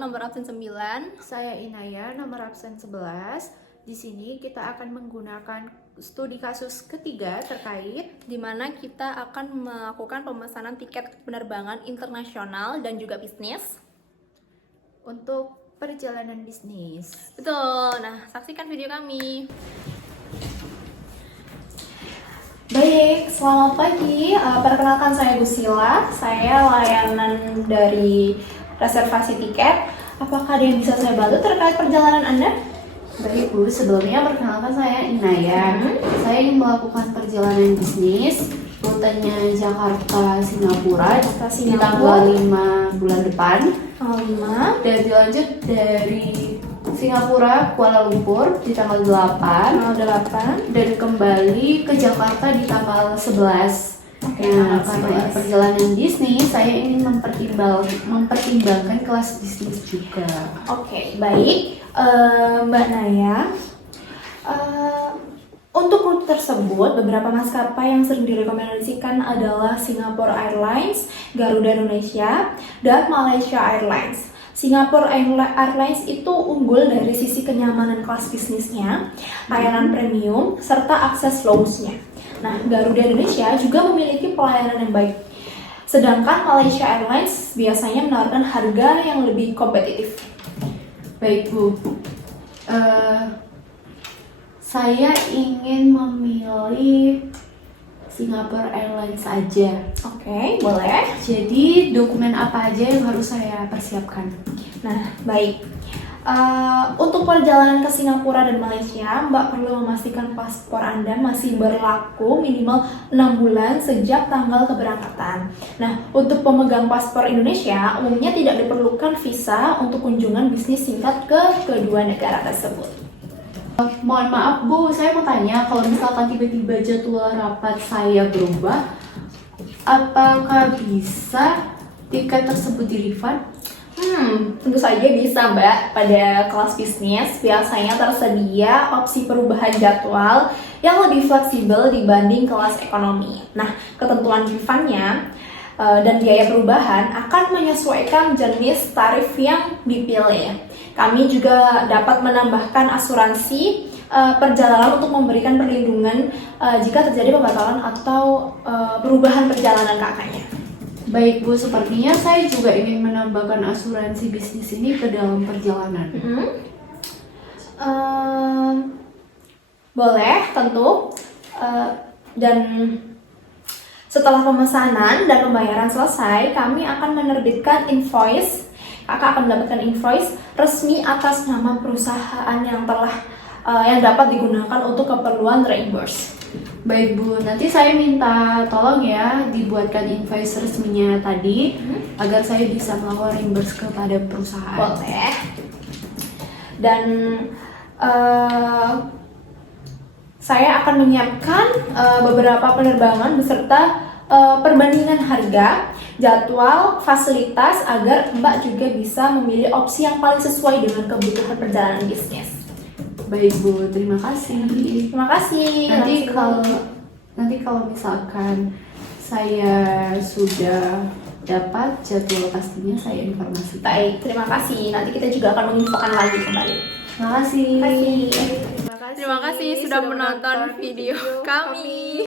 nomor absen 9. Saya Inaya, nomor absen 11. Di sini kita akan menggunakan studi kasus ketiga terkait Di mana kita akan melakukan pemesanan tiket penerbangan internasional dan juga bisnis. untuk perjalanan bisnis. Betul, nah saksikan video kami. Baik, selamat pagi. Perkenalkan saya Gusila. Saya layanan dari reservasi tiket. Apakah ada yang bisa saya bantu terkait perjalanan Anda? Baik Bu, sebelumnya perkenalkan saya Inaya. Saya ingin melakukan perjalanan bisnis rutenya Jakarta-Singapura di tanggal 5 bulan depan. Tanggal 5. Dan dilanjut dari Singapura, Kuala Lumpur di tanggal 8. Tanggal 8. Dan kembali ke Jakarta di tanggal 11. Oke, Nah, tanggal karena 11. ini perjalanan bisnis, saya ingin mempertimbangkan kelas bisnis juga. Oke, baik. Mbak Naya, untuk rute tersebut, beberapa maskapai yang sering direkomendasikan adalah Singapore Airlines, Garuda Indonesia, dan Malaysia Airlines. Singapore Airlines itu unggul dari sisi kenyamanan kelas bisnisnya, layanan premium, serta akses lounge-nya. Nah, Garuda Indonesia juga memiliki pelayanan yang baik. Sedangkan Malaysia Airlines biasanya menawarkan harga yang lebih kompetitif. Baik Bu, saya ingin memilih Singapore Airlines aja. Oke, boleh. Jadi dokumen apa aja yang harus saya persiapkan? Nah, baik. Untuk perjalanan ke Singapura dan Malaysia, Mbak perlu memastikan paspor Anda masih berlaku minimal 6 bulan sejak tanggal keberangkatan. Nah, untuk pemegang paspor Indonesia, umumnya tidak diperlukan visa untuk kunjungan bisnis singkat ke kedua negara tersebut. Mohon maaf Bu, saya mau tanya, kalau misalkan tiba-tiba jadwal rapat saya berubah, apakah bisa tiket tersebut di-refund? Tentu saja bisa Mbak. Pada kelas bisnis biasanya tersedia opsi perubahan jadwal yang lebih fleksibel dibanding kelas ekonomi. Nah, ketentuan refundnya dan biaya perubahan akan menyesuaikan jenis tarif yang dipilih. Kami juga dapat menambahkan asuransi perjalanan untuk memberikan perlindungan jika terjadi pembatalan atau perubahan perjalanan kakaknya. Baik Bu, sepertinya saya juga ingin menambahkan asuransi bisnis ini ke dalam perjalanan. Boleh, tentu. Dan setelah pemesanan dan pembayaran selesai, kami akan menerbitkan invoice. Kakak akan mendapatkan invoice resmi atas nama perusahaan yang dapat digunakan untuk keperluan reimburse. Baik Bu, nanti saya minta tolong ya dibuatkan invoice resminya tadi agar saya bisa melakukan reimburse kepada perusahaan. Boleh. Dan saya akan menyiapkan beberapa penerbangan beserta perbandingan harga, jadwal, fasilitas agar Mbak juga bisa memilih opsi yang paling sesuai dengan kebutuhan perjalanan bisnis. Baik Bu, terima kasih. Terima kasih. Nanti kalau misalkan saya sudah dapat jadwal pastinya saya informasikan. Baik, terima kasih. Nanti kita juga akan menginfokan lagi kembali. Terima kasih. Terima kasih sudah menonton video kami.